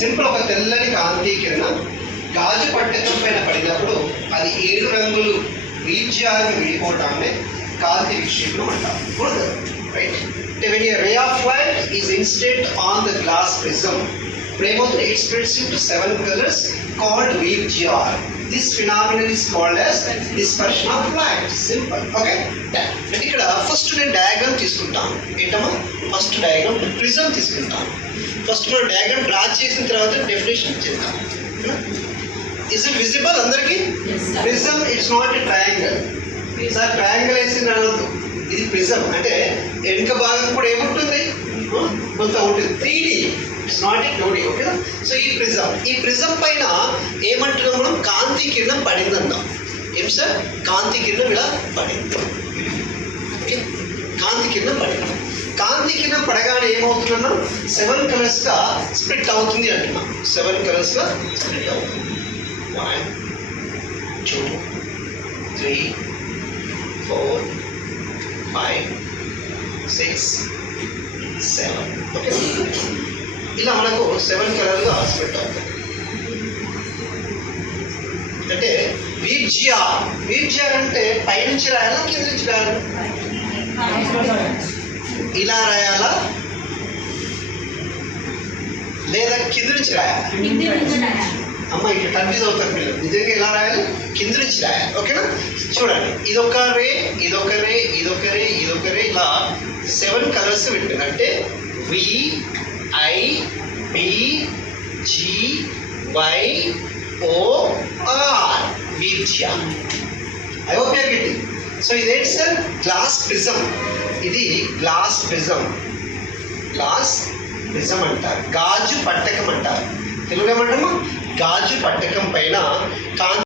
Simple. ఒక తెల్లని కాంతి కిరణం గాజు పట్టకం పైన పడినప్పుడు అది 7 రంగులు వీర్యాలను విడిపోవటాన్ని కాంతి విక్షేపణం అంటారు. Right. When a ray of light is incident on the glass prism, it spreads into 7 colors called Weave-Jar. This phenomenon is called as dispersion of light. Simple. Okay. అంటే ఇక్కడ ఫస్ట్ నేను డయాగ్రామ్ తీసుకుంటాను. ఏంటమ్మా? ఫస్ట్ డయాగ్రామ్ ప్రిజం తీసుకుంటాను. First మనం diagram draw చేసిన తర్వాత definition చేద్దాం. ఇస్ ఇట్ విజిబుల్ అందరికి? Prism it's not a triangle. Sir triangle వేసి అనొద్దు. ఇది ప్రిజం అంటే వెనుక భాగం కూడా ఏముంటుంది? కొంత ఉంటుంది. 3D. It's not a 2D. ఓకేనా? సో ఈ ప్రిజం పైన ఏమంటున్నాం మనం? కాంతి కిరణం పడిందన్నాం. ఏం సార్? కాంతి కిరణం ఇలా పడింది. ఓకే, కాంతి కిరణం పడింది. కాంతి కిరణం పడగానే ఏమవుతుందన్నా 7 కలర్స్గా స్ప్లిట్ అవుతుంది అంటున్నాం. 7 కలర్స్గా స్ప్లిట్ అవుతుంది. 1 2 3 4 5 6 7. ఓకే, ఇలా మనకు 7 కలర్గా స్ప్లిట్ అవుతుంది. అంటే వీర్జిఆర్ అంటే పైనుంచి రాయాలా కింద నుంచి రాయాలా? ఇలా రాయాలా లేదా కింద నుంచి రాయాలా? అమ్మ ఇట్లా కన్ఫ్యూజ్ అవుతారు పిల్లలు. నిజంగా ఎలా రాయాలి? కింద నుంచి రాయాలి. ఓకేనా? చూడండి, ఇదొక రే, ఇదొక రే, ఇదొక రే, ఇదొక రే, ఇలా 7 కలర్స్ పెట్టారు. అంటే VIBGYOR వీర్జియా. I hope you are getting. So ఇదేంటి సార్? Glass prism. ఇది గ్లాస్ ప్రిజం. గ్లాస్ ప్రిజం అంటారు. గాజు పట్టకం అంటారు. తెలుగులో ఏమంటాము? గాజు పట్టకం పైన కాంతి